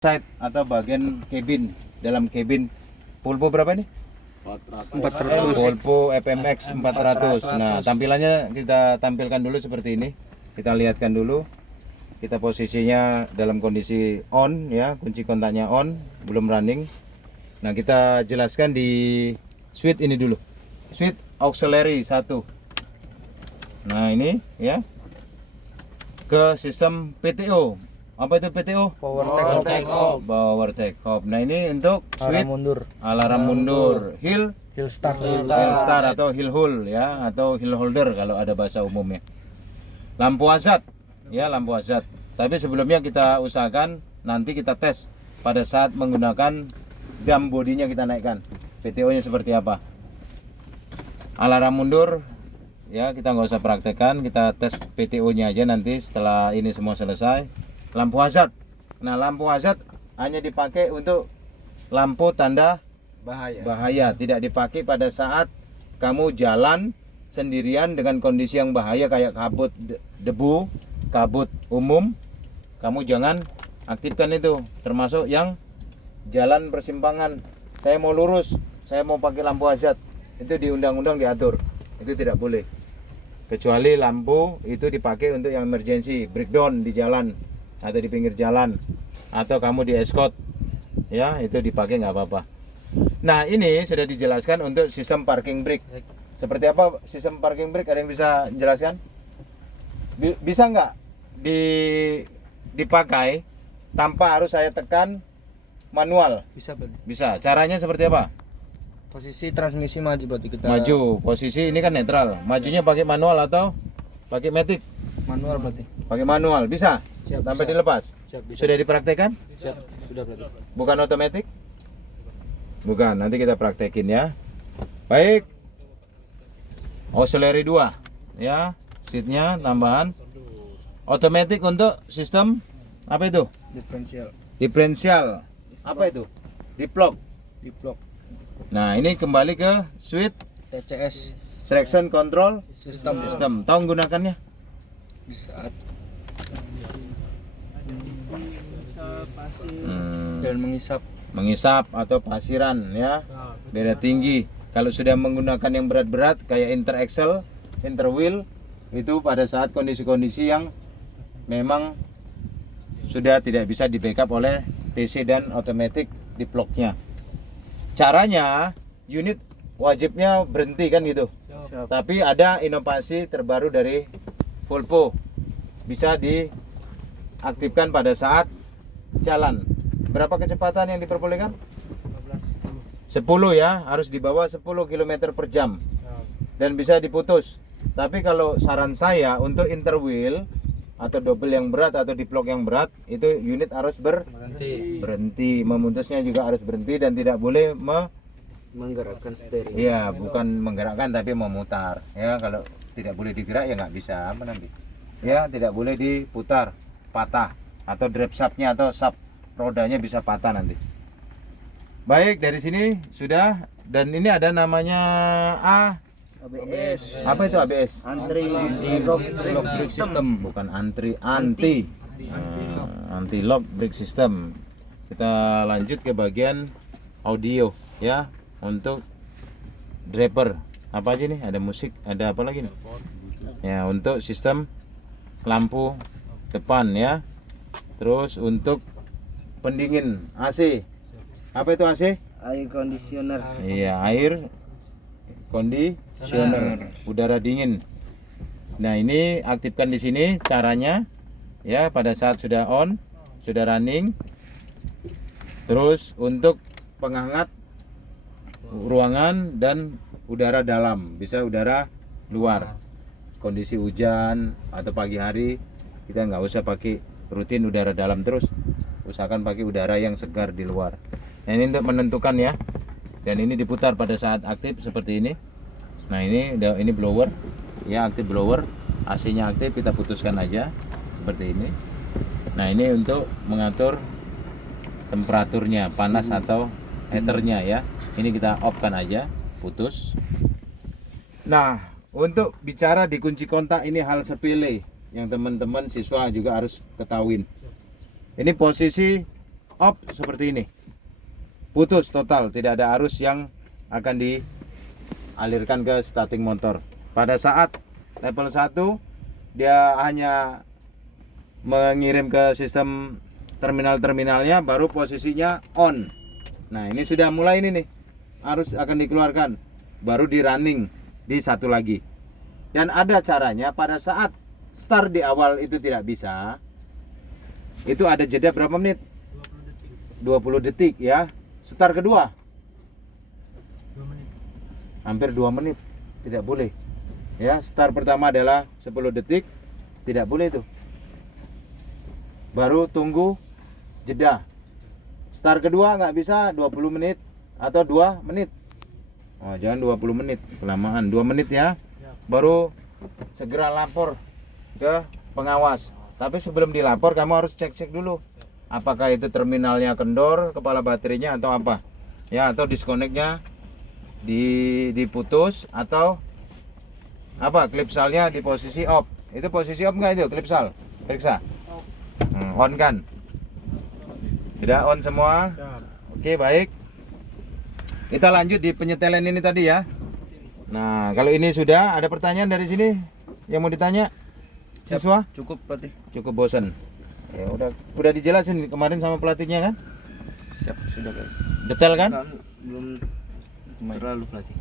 side atau bagian cabin. Dalam cabin Volvo berapa nih? 400. Volvo FMX 400. Nah, tampilannya kita tampilkan dulu seperti ini. Kita lihatkan dulu. Kita posisinya dalam kondisi on ya, kunci kontaknya on, belum running. Nah, kita jelaskan di switch ini dulu. Switch auxiliary 1. Nah, ini ya. Ke sistem PTO. Apa itu PTO? Power take off. Power take off. Nah, ini untuk switch Alarm mundur. hill Hill start. start atau hill hold ya, atau hill holder kalau ada bahasa umumnya. Lampu hazard ya, lampu hazard. Tapi sebelumnya kita usahakan nanti kita tes pada saat menggunakan dam bodinya, kita naikkan PTO-nya seperti apa. Alarm mundur ya, kita nggak usah praktekkan, kita tes PTO-nya aja nanti setelah ini semua selesai. Lampu hazard. Nah, lampu hazard hanya dipakai untuk lampu tanda bahaya, tidak dipakai pada saat kamu jalan sendirian dengan kondisi yang bahaya kayak kabut debu, kabut umum. Kamu jangan aktifkan itu, termasuk yang jalan persimpangan. Saya mau lurus, saya mau pakai lampu hazard, itu di undang-undang diatur, itu tidak boleh. Kecuali lampu itu dipakai untuk yang emergency, breakdown di jalan atau di pinggir jalan, atau kamu di escort ya, itu dipakai nggak apa-apa. Nah, ini sudah dijelaskan untuk sistem parking brake. Seperti apa sistem parking brake? Ada yang bisa menjelaskan? Bisa nggak dipakai tanpa harus saya tekan manual? Bisa berarti. Bisa. Caranya seperti apa? Posisi transmisi maju berarti kita. Maju. Posisi ini kan netral. Majunya pakai manual atau pakai matic? Manual berarti. Pakai manual. Bisa? Siap, Sampai bisa. dilepas? Siap, bisa. Sudah dipraktekkan? Siap, sudah berarti. Bukan otomatis? Bukan, nanti kita praktekin ya. Baik. Auxiliary 2 ya, seatnya tambahan. Otomatis untuk sistem apa itu? Diferensial. Diferensial. Apa itu? Diplok. Diplok. Nah, ini kembali ke switch TCS. traction control Sistem. Tahu menggunakannya? Di saat jalan Mengisap atau pasiran ya, beda tinggi. Kalau sudah menggunakan yang berat-berat kayak interaxle, interwheel, itu pada saat kondisi-kondisi yang memang sudah tidak bisa di backup oleh TC dan otomatis di bloknya. Caranya unit wajibnya berhenti kan gitu. Tapi ada inovasi terbaru dari Volvo, bisa diaktifkan pada saat jalan. Berapa kecepatan yang diperbolehkan? 10 ya, harus di bawah 10 km per jam dan bisa diputus. Tapi kalau saran saya untuk interwheel atau double yang berat atau diplok yang berat, itu unit harus berhenti, memutusnya juga harus berhenti dan tidak boleh menggerakkan steering. iya, bukan menggerakkan tapi memutar ya. Kalau tidak boleh digerak ya nggak bisa apa nanti ya, tidak boleh diputar, patah, atau drive shaftnya atau shaft rodanya bisa patah nanti. Baik, dari sini sudah. Dan ini ada namanya ABS. apa itu ABS? Anti-lock brake system. Bukan anti lock brake system. Kita lanjut ke bagian audio ya, untuk driver. Apa aja nih? Ada musik, ada apa lagi nih? Ya, untuk sistem lampu depan ya. Terus untuk pendingin AC. Apa itu AC? Air conditioner. Iya, air conditioner, udara dingin. Nah, ini aktifkan di sini caranya ya, pada saat sudah on, sudah running. Terus untuk penghangat ruangan dan udara dalam, bisa udara luar. Kondisi hujan atau pagi hari kita nggak usah pakai rutin udara dalam terus, usahakan pakai udara yang segar di luar. Nah, ini untuk menentukan ya, dan ini diputar pada saat aktif seperti ini. Nah, ini blower ya, aktif blower, AC-nya aktif, kita putuskan aja seperti ini. Nah, ini untuk mengatur temperaturnya, panas atau heaternya ya. Ini kita off-kan aja, putus. Nah, untuk bicara di kunci kontak, ini hal sepele yang teman-teman siswa juga harus ketahuin. Ini posisi off seperti ini. Putus total, tidak ada arus yang akan dialirkan ke starting motor. Pada saat level 1 dia hanya mengirim ke sistem terminal-terminalnya, baru posisinya on. Nah, ini sudah mulai ini nih. Arus akan dikeluarkan, baru di running di satu lagi. Dan ada caranya pada saat start di awal itu tidak bisa. Itu ada jeda berapa menit? 20 detik ya. Start kedua 2 menit. hampir 2 menit, tidak boleh ya. Start pertama adalah 10 detik, tidak boleh itu. Baru tunggu jeda. Start kedua nggak bisa 20 menit atau 2 menit. Oh, jangan 20 menit, kelamaan 2 menit ya. Baru segera lapor ke pengawas. Tapi sebelum dilapor kamu harus cek-cek dulu apakah itu terminalnya kendor, kepala baterainya atau apa ya, atau disconnectnya diputus, atau apa, klipsalnya di posisi off. Itu posisi off nggak itu klipsal? Periksa. On kan? Tidak on semua? Oke, baik. Kita lanjut di penyetelan ini tadi ya. Nah, kalau ini sudah, ada pertanyaan dari sini yang mau ditanya siswa? Cukup berarti. Cukup bosan. Ya udah dijelasin kemarin sama pelatihnya kan? Siap, sudah Pak. Detail kan? Belum terlalu pelatih.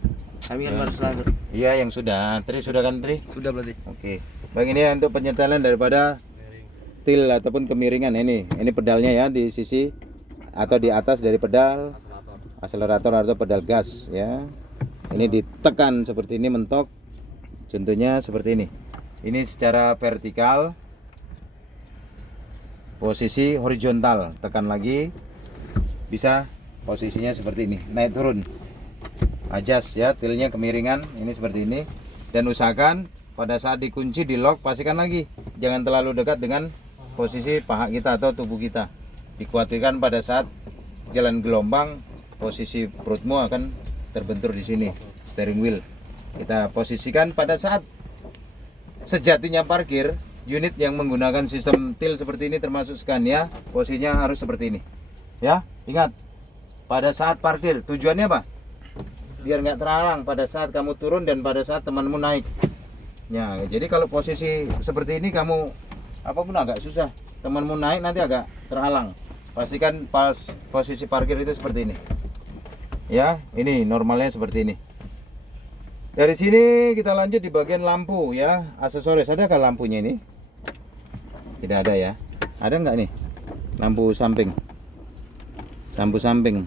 Kami kan Ya. baru selangor. Iya, yang sudah. Tri sudah kan, Tri? Sudah pelatih. Oke. Baik, ini untuk penyetelan daripada til ataupun kemiringan ini. Ini pedalnya ya, di sisi atau di atas dari pedal akselerator atau pedal gas ya. Ini ditekan seperti ini, mentok. Contohnya seperti ini. Ini secara vertikal. Posisi horizontal, tekan lagi, bisa posisinya seperti ini, naik turun, adjust ya, tilnya kemiringan, ini seperti ini. Dan usahakan pada saat dikunci, di lock, pastikan lagi, jangan terlalu dekat dengan posisi paha kita atau tubuh kita. Dikhawatirkan pada saat jalan gelombang, posisi perutmu akan terbentur di sini, steering wheel. Kita posisikan pada saat sejatinya parkir. Unit yang menggunakan sistem til seperti ini termasuk Scania, posisinya harus seperti ini ya. Ingat, pada saat parkir tujuannya apa? Biar nggak terhalang pada saat kamu turun dan pada saat temanmu naik ya. Jadi kalau posisi seperti ini kamu apapun agak susah, temanmu naik nanti agak terhalang. Pastikan pas posisi parkir itu seperti ini ya. Ini normalnya seperti ini. Dari sini kita lanjut di bagian lampu ya, aksesoris. Adakah lampunya ini? Tidak ada ya. Ada nggak nih lampu samping? Lampu samping.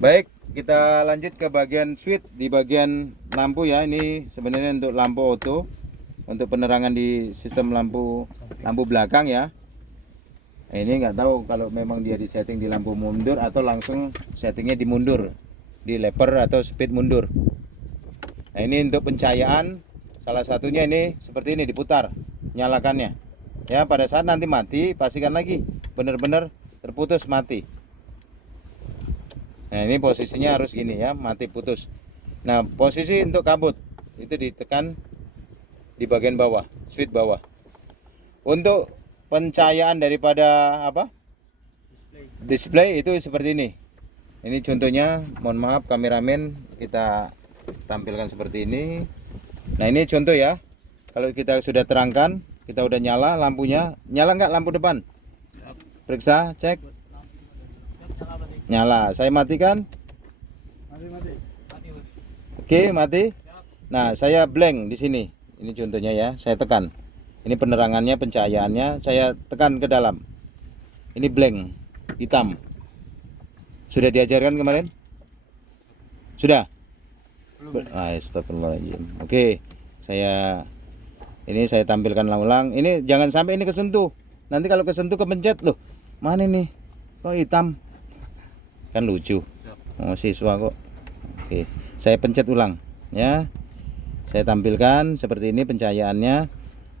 Baik, kita lanjut ke bagian switch di bagian lampu ya. Ini sebenarnya untuk lampu auto, untuk penerangan di sistem lampu belakang ya. Ini nggak tahu kalau memang dia disetting di lampu mundur atau langsung settingnya di mundur, di lever atau speed mundur. Nah, ini untuk pencahayaan, salah satunya ini seperti ini, diputar, nyalakannya ya. Pada saat nanti mati, pastikan lagi benar-benar terputus, mati. Nah, ini posisinya harus gini ya, mati putus. Nah, posisi untuk kabut itu ditekan di bagian bawah, switch bawah. Untuk pencahayaan daripada apa, display itu seperti ini. Ini contohnya, mohon maaf kameramen, kita tampilkan seperti ini. Nah, ini contoh ya. Kalau kita sudah terangkan, kita udah nyala lampunya. Nyala nggak lampu depan? Periksa, cek. Nyala. Saya matikan. Oke, mati. Nah, saya blank di sini. Ini contohnya ya. Saya tekan. Ini penerangannya, pencahayaannya. Saya tekan ke dalam. Ini blank, hitam. Sudah diajarkan kemarin? Sudah? Astagfirullahaladzim. Oke, ini saya tampilkan ulang. Ini jangan sampai ini kesentuh. Nanti kalau kesentuh kepencet loh. Mana nih? Kok hitam? Kan lucu. Oh, siswa kok. Oke, saya pencet ulang ya. Saya tampilkan seperti ini pencahayaannya.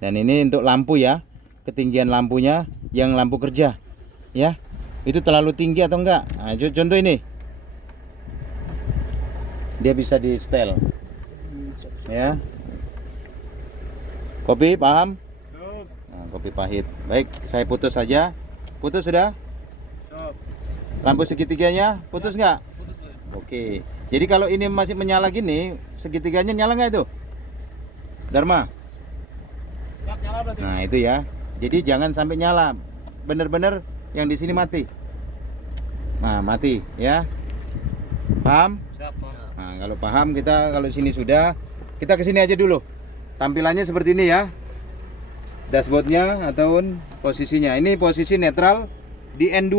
Dan ini untuk lampu ya. Ketinggian lampunya yang lampu kerja ya. Itu terlalu tinggi atau enggak? Nah, contoh ini. Dia bisa di setel ya. Kopi paham? Nah, kopi pahit. Baik, saya putus saja. Putus sudah? Lampu segitiganya putus nggak? Oke. Jadi kalau ini masih menyala gini, segitiganya nyala nggak itu? Dharma? Nah itu ya. Jadi jangan sampai nyala. Bener-bener yang di sini mati. Nah mati ya. Paham? Nah kalau paham kita kalau sini sudah, kita kesini aja dulu. Tampilannya seperti ini ya. Dashboardnya ataupun posisinya. Ini posisi netral di N2.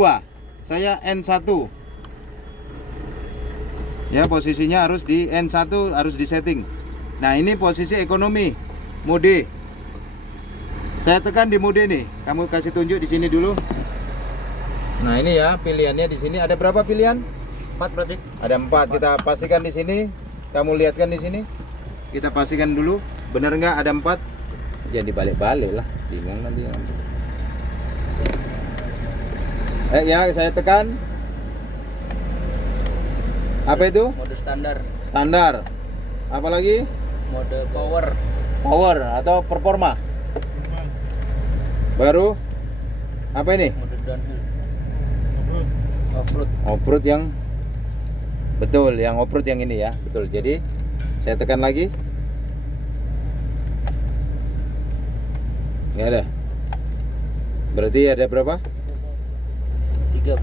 Saya N1. Ya posisinya harus di N1, harus disetting. Nah ini posisi ekonomi, mode. Saya tekan di mode nih. Kamu kasih tunjuk di sini dulu. Nah ini ya pilihannya di sini. Ada berapa pilihan? 4 berarti. Ada 4. Kita pastikan di sini. Kamu lihatkan di sini. Kita pastikan dulu. Benar nggak ada 4? Jangan dibalik-balik lah. Bingung nanti. Ya saya tekan. Apa itu? Mode standar. Standar. Apalagi? Mode power. Power atau performa. Baru apa ini? Mode downhill. Off-road. Off-road yang betul, yang off-road yang ini ya, betul. Jadi saya tekan lagi. Nggak ada. Berarti ada berapa? 3.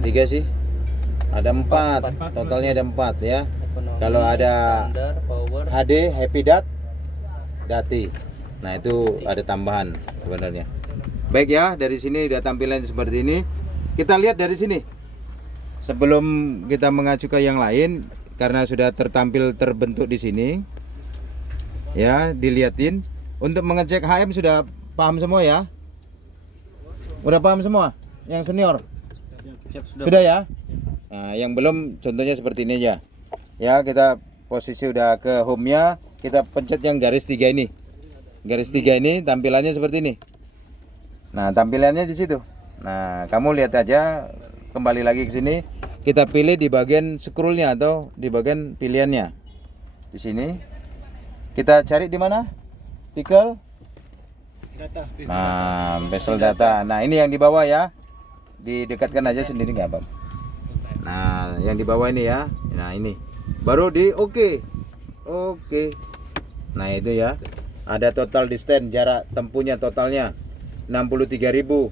3 sih. Ada 4. Totalnya ada 4 ya. Ekonomi, Kalau ada standar, power. HD, Happy Dat, Dati. Nah itu ada tambahan sebenarnya. Baik ya, dari sini udah tampilan seperti ini. Kita lihat dari sini. Sebelum kita mengacu ke yang lain, karena sudah terbentuk di sini, ya dilihatin. Untuk mengecek HM sudah paham semua ya? Udah paham semua? Yang senior? Sudah ya? Nah, yang belum contohnya seperti ini aja. Ya, kita posisi udah ke home-nya, kita pencet yang garis 3 ini. Garis 3 ini tampilannya seperti ini. Nah, tampilannya di situ. Nah, kamu lihat aja, kembali lagi ke sini. Kita pilih di bagian scroll-nya atau di bagian pilihannya. Di sini. Kita cari di mana? Pickle Data. Nah, bezel data. Nah, ini yang di bawah ya. Didekatkan aja sendiri nggak apa. Nah, yang di bawah ini ya. Nah, ini. Baru di oke. Oke. Nah, itu ya. Ada total distance, jarak tempuhnya totalnya 63.000.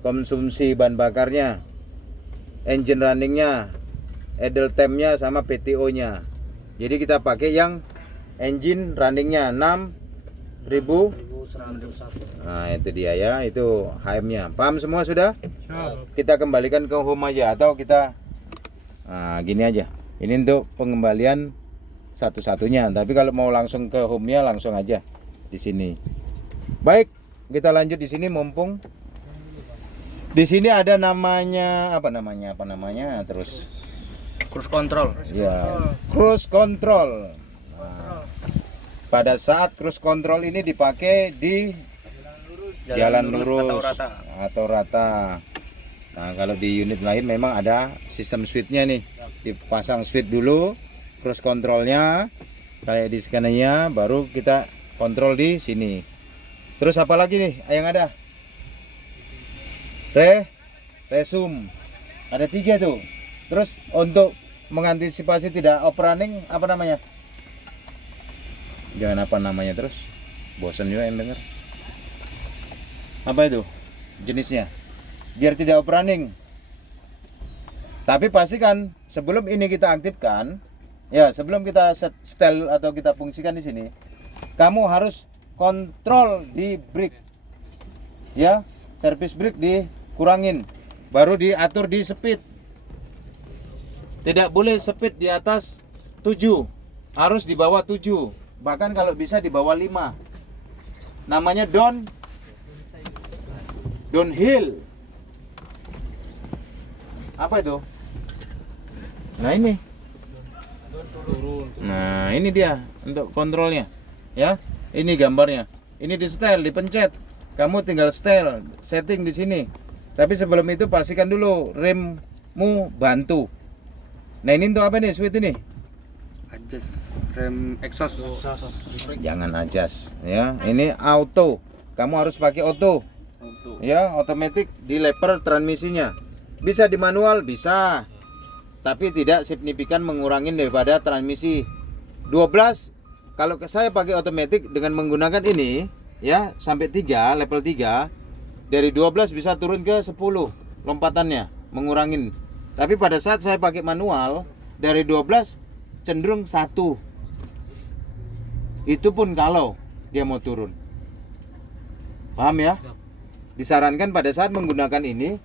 Konsumsi bahan bakarnya, engine runningnya, idle time-nya sama PTO-nya. Jadi kita pakai yang engine runningnya 6.100. Nah itu dia ya, itu HM-nya. Paham semua sudah? Kita kembalikan ke home aja atau kita gini aja. Ini untuk pengembalian satu-satunya. Tapi kalau mau langsung ke home-nya langsung aja di sini. Baik, kita lanjut di sini mumpung di sini ada namanya apa namanya terus Cruise control. ya cruise control. Nah, pada saat cruise control ini dipakai di jalan lurus atau rata. Nah kalau di unit lain memang ada sistem switch-nya nih, dipasang switch dulu cruise controlnya kayak di scannernya, baru kita kontrol di sini. Terus apa lagi nih yang ada? Resume ada 3 tuh. Terus untuk mengantisipasi tidak overrunning apa namanya? Jangan apa namanya terus, bosan juga yang denger. Apa itu jenisnya? Biar tidak overrunning. Tapi pastikan sebelum ini kita aktifkan, ya sebelum kita setel atau kita fungsikan di sini, kamu harus kontrol di brake. Ya, service brake dikurangin, baru diatur di speed. Tidak boleh speed di atas 7, harus di bawah 7. Bahkan kalau bisa di bawah 5. Namanya downhill. Apa itu? Nah ini. Nah ini dia untuk kontrolnya. Ya, ini gambarnya. Ini di setel, dipencet. Kamu tinggal setel, setting di sini. Tapi sebelum itu pastikan dulu remmu bantu. Nah ini untuk apa nih switch ini? Adjust rem exhaust. Jangan adjust ya. Ini auto. Kamu harus pakai auto. Ya, otomatis di lever transmisinya. Bisa di manual bisa, tapi tidak signifikan mengurangi daripada transmisi 12. Kalau saya pakai otomatis dengan menggunakan ini ya sampai 3 level 3, dari 12 bisa turun ke 10 lompatannya, mengurangin. Tapi pada saat saya pakai manual dari 12 cenderung 1. Itu pun kalau dia mau turun. Paham ya? Disarankan pada saat menggunakan ini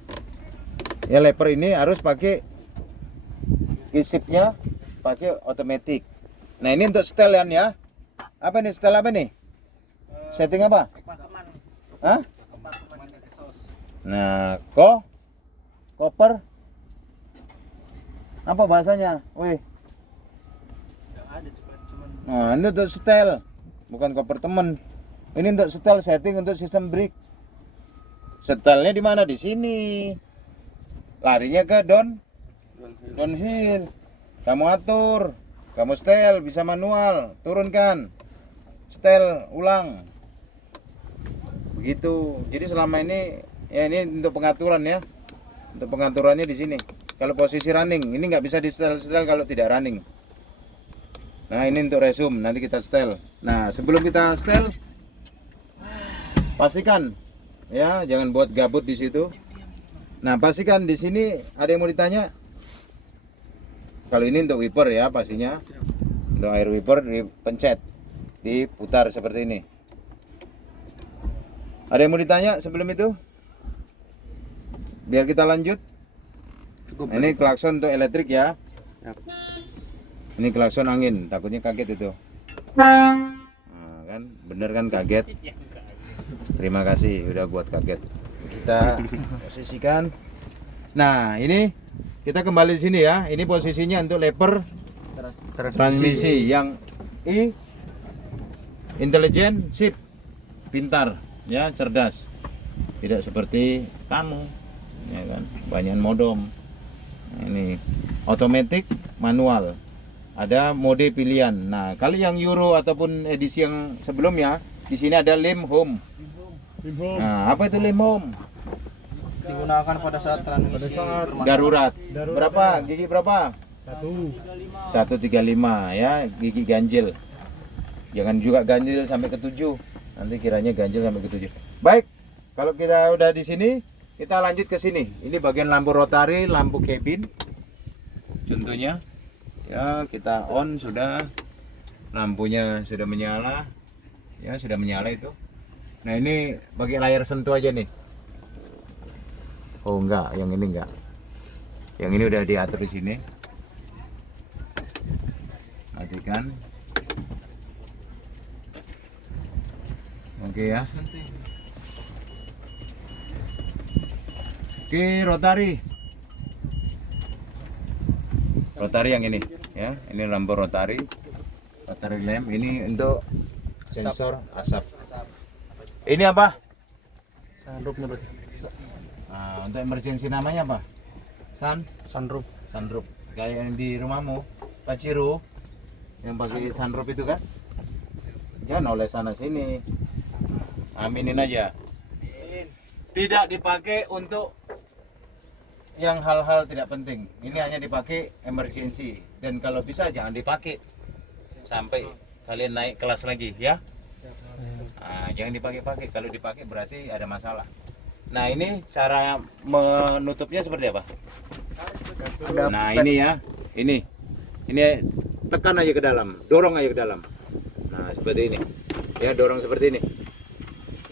ya, lever ini harus pakai isipnya pakai otomatis. Nah, ini untuk setelan ya. Apa nih, setel apa nih? Setting apa? Hah? Nah, koper. Apa bahasanya? Wih. Nah, ini untuk setel, bukan koper temen. Ini untuk setel, setting untuk sistem brake. Setelnya di mana? Di sini. Larinya ke downhill. Kamu atur, kamu setel, bisa manual, turunkan, setel, ulang. Begitu. Jadi selama ini ya ini untuk pengaturan ya. Untuk pengaturannya di sini. Kalau posisi running, ini nggak bisa di setel kalau tidak running. Nah, ini untuk resume, nanti kita setel. Nah, sebelum kita setel, pastikan ya, jangan buat gabut di situ. Nah, pastikan di sini ada yang mau ditanya. Kalau ini untuk wiper ya pastinya. Untuk air wiper dipencet, diputar seperti ini. Ada yang mau ditanya sebelum itu? Biar kita lanjut. Cukup. Ini klakson untuk elektrik ya. Ini klakson angin, takutnya kaget itu. Nah, kan bener kan kaget. Terima kasih udah buat kaget. Kita posisikan. Nah, ini kita kembali sini ya. Ini posisinya untuk lever transmisi yang intelligent shift, pintar ya, cerdas. Tidak seperti kamu ya kan, banyak modom. Nah, ini otomatis manual. Ada mode pilihan. Nah, kalau yang Euro ataupun edisi yang sebelumnya, di sini ada limb home. Nah, apa itu limb home? Digunakan pada saat transmisi Darurat. Berapa? Gigi berapa? 135 ya, gigi ganjil. Jangan juga ganjil sampai ke 7. Nanti kiranya ganjil sampai ke 7. Baik. Kalau kita udah di sini, kita lanjut ke sini. Ini bagian lampu rotari, lampu cabin. Contohnya ya, kita on sudah, lampunya sudah menyala. Ya, sudah menyala itu. Nah, ini bagi layar sentuh aja nih. Oh enggak, yang ini enggak. Yang ini udah diatur di sini. Matikan. Oke ya. Oke, rotari. Rotari yang ini ya. Ini lampu rotari. Rotary lamp ini untuk sensor asap. Ini apa? sunroofnya berarti. Nah, untuk emergency namanya apa? Sunroof. Sunroof. Kayak yang di rumahmu, Pak Ciru, yang pakai sunroof itu kan? Jangan oleh sana sini. Aminin aja. Tidak dipakai untuk yang hal-hal tidak penting. Ini hanya dipakai emergency. Dan kalau bisa jangan dipakai sampai kalian naik kelas lagi ya. Nah, jangan dipakai-pakai. Kalau dipakai berarti ada masalah. Nah, ini cara menutupnya seperti apa? Nah, ini ya. Ini tekan aja ke dalam, dorong aja ke dalam. Nah, seperti ini. Ya, dorong seperti ini.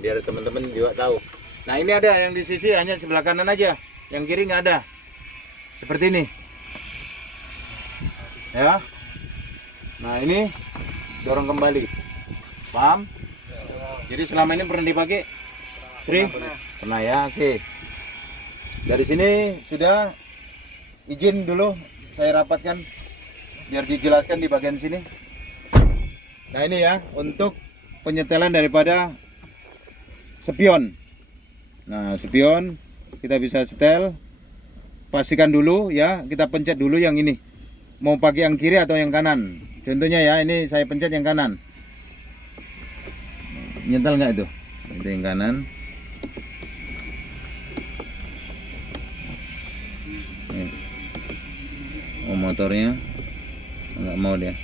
Biar teman-teman juga tahu. Nah, ini ada yang di sisi hanya sebelah kanan aja. Yang kiri nggak ada. Seperti ini. Ya. Nah, ini dorong kembali. Paham? Jadi selama ini pernah dipakai? Pernah ya, oke. Dari sini sudah izin dulu saya rapatkan biar dijelaskan di bagian sini. Nah, ini ya untuk penyetelan daripada spion. Nah, spion kita bisa setel. Pastikan dulu ya, kita pencet dulu yang ini. Mau pakai yang kiri atau yang kanan. Contohnya ya, ini saya pencet yang kanan. Nyetel nggak itu? Itu yang kanan. Oh, motornya nggak mau dia.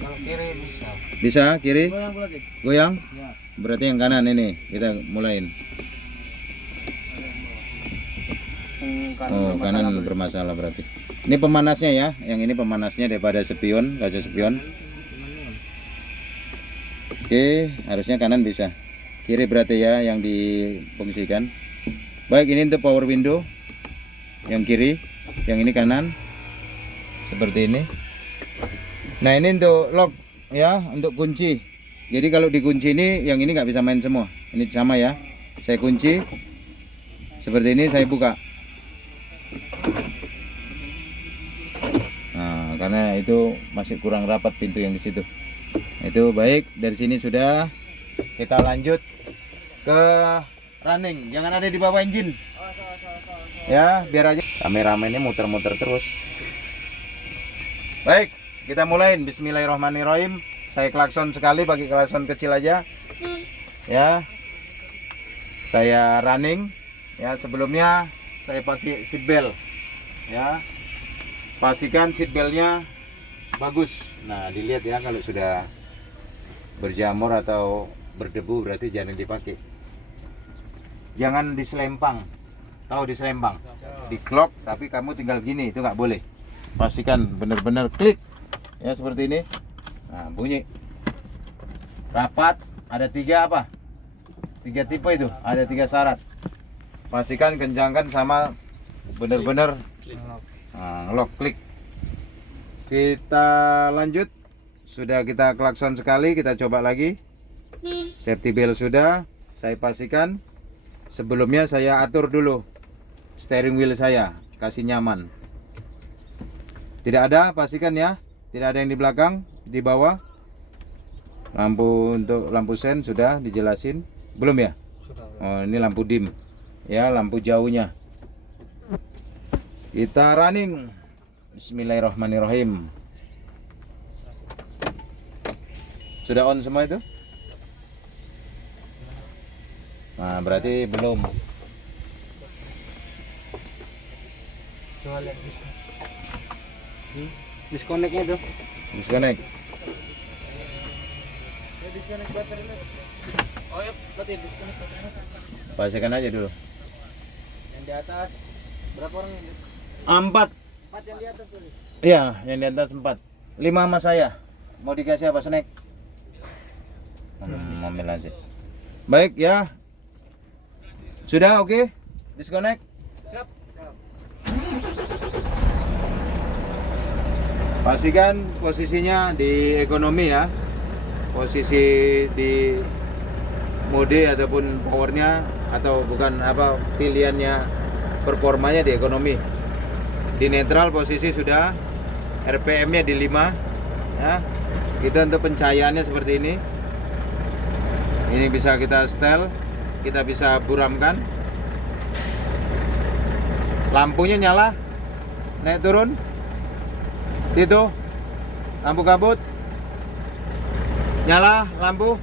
Kalau kiri bisa. Bisa kiri? Goyang berarti. Goyang? Ya. Berarti yang kanan ini kita mulain. Oh, kanan bermasalah berarti. Ini pemanasnya ya, yang ini pemanasnya daripada spion, kaca spion. Oke, harusnya kanan bisa. Kiri berarti ya yang difungsikan. Baik, ini untuk power window. Yang kiri, yang ini kanan. Seperti ini. Nah, ini untuk lock ya, untuk kunci. Jadi kalau dikunci ini, yang ini nggak bisa main semua. Ini sama ya. Saya kunci. Seperti ini saya buka. Nah, karena itu masih kurang rapat pintu yang di situ. Itu baik, dari sini sudah. Kita lanjut ke running. Jangan ada di bawah engine. Ya, biar aja kameramen ini muter-muter terus. Baik, kita mulain. Bismillahirrahmanirrahim. Saya klakson sekali, pakai klakson kecil aja. Ya. Saya running. Ya, sebelumnya saya pakai seatbelt. Ya. Pastikan seatbeltnya bagus. Nah, dilihat ya, kalau sudah berjamur atau berdebu berarti jangan dipakai. Jangan diselempang. Tahu diselempang? Di clock, tapi kamu tinggal gini, itu nggak boleh. Pastikan benar-benar klik. Ya, seperti ini. Nah, bunyi. Rapat, ada 3 apa? 3 tipe itu, ada 3 syarat. Pastikan kencangkan sama benar-benar lock klik. Kita lanjut. Sudah kita klakson sekali, kita coba lagi. Safety belt sudah, saya pastikan. Sebelumnya saya atur dulu steering wheel saya, kasih nyaman. Tidak ada, pastikan ya. Tidak ada yang di belakang, di bawah. Lampu untuk lampu sen sudah dijelasin. Belum ya? Oh, ini lampu dim. Ya, lampu jauhnya. Kita running. Bismillahirrahmanirrahim. Sudah on semua itu? Nah, berarti belum. Coba lihat disconnect-nya tuh. Disconnect. Disconnect baterainya. Oh ya, berarti disconnect baterainya. Pastikan aja dulu. Yang di atas berapa orang ini? 4. 4 yang di atas tuh. Iya, yang di atas 4. 5 sama saya. Mau dikasih apa snack? Ambil aja. Baik ya. Sudah oke? Disconnect. Siap. Pastikan posisinya di ekonomi ya. Posisi di mode ataupun powernya atau bukan apa pilihannya, performanya di ekonomi. Di netral posisi sudah, RPM-nya di 5 ya. Kita untuk pencahayaannya seperti ini. Ini bisa kita setel, kita bisa buramkan. Lampunya nyala, naik turun. Itu lampu kabut nyala, lampu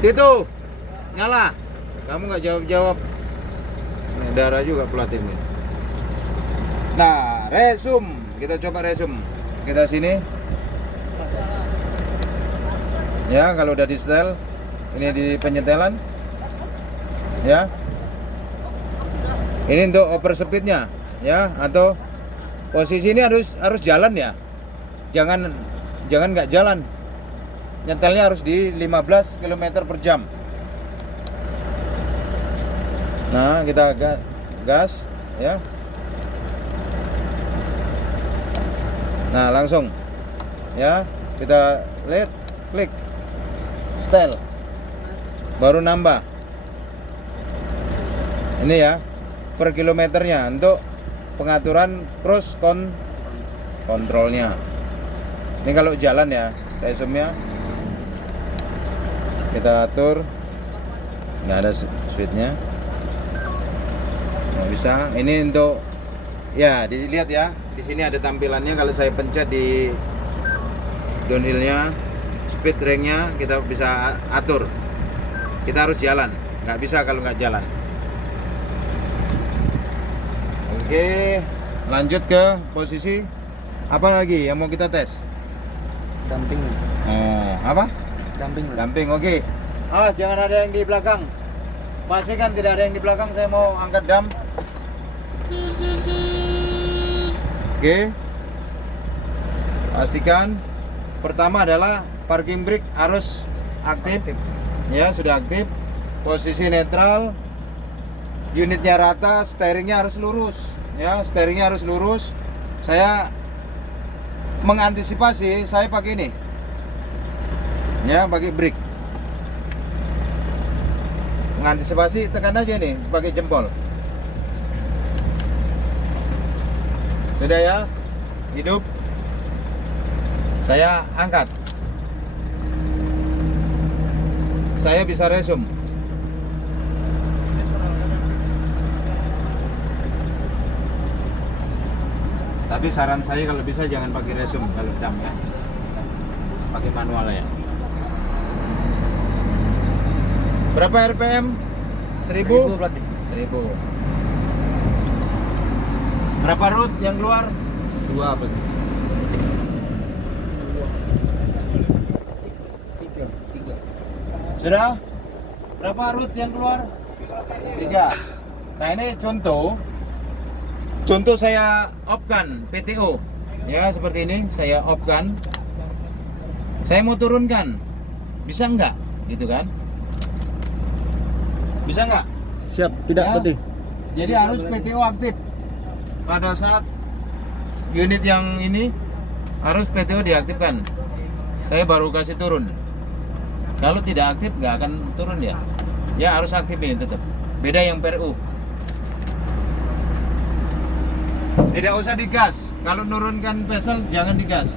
itu nyala. Kamu nggak jawab-jawab. Ini darah juga plat ini. Nah, resume, kita coba resume. Kita sini ya. Kalau udah di setel, ini di penyetelan ya. Ini untuk over speednya ya, atau posisi ini harus jalan ya. Jangan nggak jalan. Nyetelnya harus di 15 km per jam. Nah, kita gas ya. Nah, langsung ya, kita klik setel, baru nambah. Ini ya per kilometernya untuk pengaturan cruise kontrolnya. Ini kalau jalan ya, resumnya kita atur. Nggak ada switchnya, nggak bisa. Ini untuk ya, dilihat ya, di sini ada tampilannya. Kalau saya pencet di downhillnya, speed ranknya kita bisa atur. Kita harus jalan, nggak bisa kalau nggak jalan. Oke, lanjut ke posisi apa lagi yang mau kita tes? Damping. Apa? Damping. Damping, oke. Awas jangan ada yang di belakang. Pastikan tidak ada yang di belakang, saya mau angkat dam. Oke. Pastikan pertama adalah parking brake harus aktif. Ya, sudah aktif. Posisi netral. Unitnya rata, steeringnya harus lurus. Ya, steeringnya harus lurus. Saya mengantisipasi, saya pakai ini. Ya, pakai brake. Mengantisipasi, tekan aja nih pakai jempol. Sudah ya, hidup. Saya angkat. Saya bisa resume. Tapi saran saya kalau bisa jangan pakai resume kalau dam ya. Pakai manual ya. Berapa RPM? 1000? Pelatih. 1000. Berapa root yang keluar? 2 pelatih. 3. Sudah? Berapa root yang keluar? 3. Nah ini contoh saya off-kan PTO. Ya seperti ini, saya off-kan. Saya mau turunkan. Bisa enggak? Gitu kan? Bisa enggak? Siap, tidak Ya. pelatih. Jadi harus PTO aktif. Pada saat unit yang ini harus PTO diaktifkan. Saya baru kasih turun. Kalau tidak aktif nggak akan turun ya. Ya harus aktif ini tetap. Beda yang PRU. Tidak usah digas. Kalau nurunkan pesel jangan digas.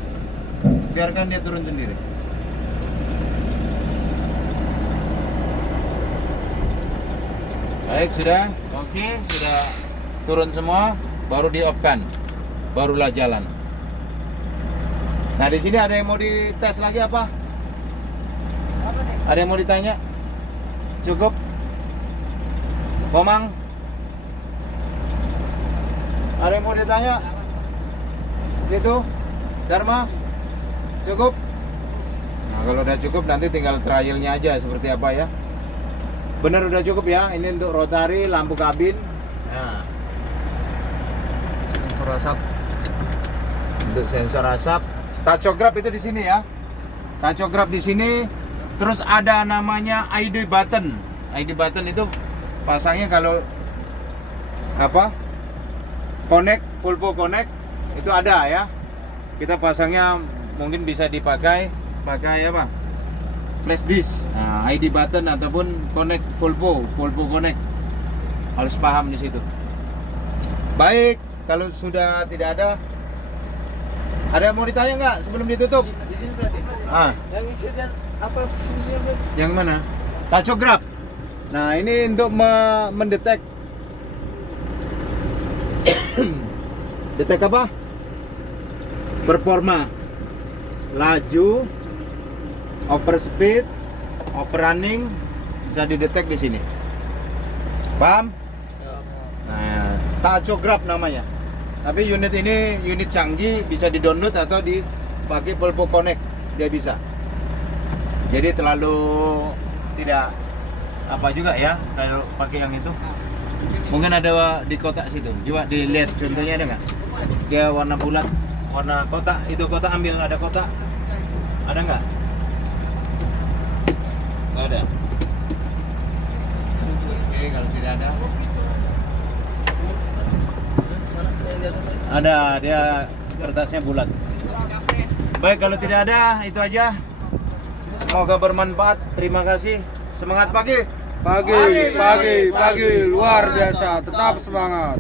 Biarkan dia turun sendiri. Baik, sudah. Oke, sudah turun semua, baru di-off-kan. Barulah jalan. Nah, di sini ada yang mau dites lagi apa? Ada yang mau ditanya? Cukup? Komang? Ada yang mau ditanya? Gitu? Dharma? Cukup? Nah, kalau udah cukup nanti tinggal trialnya aja seperti apa ya. Bener udah cukup ya. Ini untuk rotari, lampu kabin. Nah, Sensor asap. untuk sensor asap. Tachograph itu di sini ya. Tachograph di sini. Terus ada namanya ID button. ID button itu pasangnya kalau apa? Connect, Volvo Connect itu ada ya. Kita pasangnya mungkin bisa dipakai apa? Flash disk. Nah, ID button ataupun Connect Volvo Connect. Harus paham di situ. Baik, kalau sudah tidak ada yang mau ditanya nggak sebelum ditutup? Di sini pelatih. Yang itu dan apa fungsinya pelatih? Yang mana? Tachograph. Nah, ini untuk mendetek detek apa? Performa, laju, overspeed, overrunning bisa didetek di sini. Paham? Nah, tachograph namanya. Tapi unit ini unit canggih, bisa di-download atau dipakai Volvo Connect, dia bisa. Jadi terlalu tidak apa juga ya kalau pakai yang itu. Mungkin ada di kotak situ. Coba dilihat contohnya ada nggak? Dia warna bulat, warna kotak. Itu kotak ambil, ada kotak. Ada nggak? Nggak ada. Oke, kalau tidak ada. Ada, dia kertasnya bulat. Baik, kalau tidak ada, itu aja. Semoga bermanfaat. Terima kasih. Semangat pagi. Pagi, luar biasa. Tetap semangat.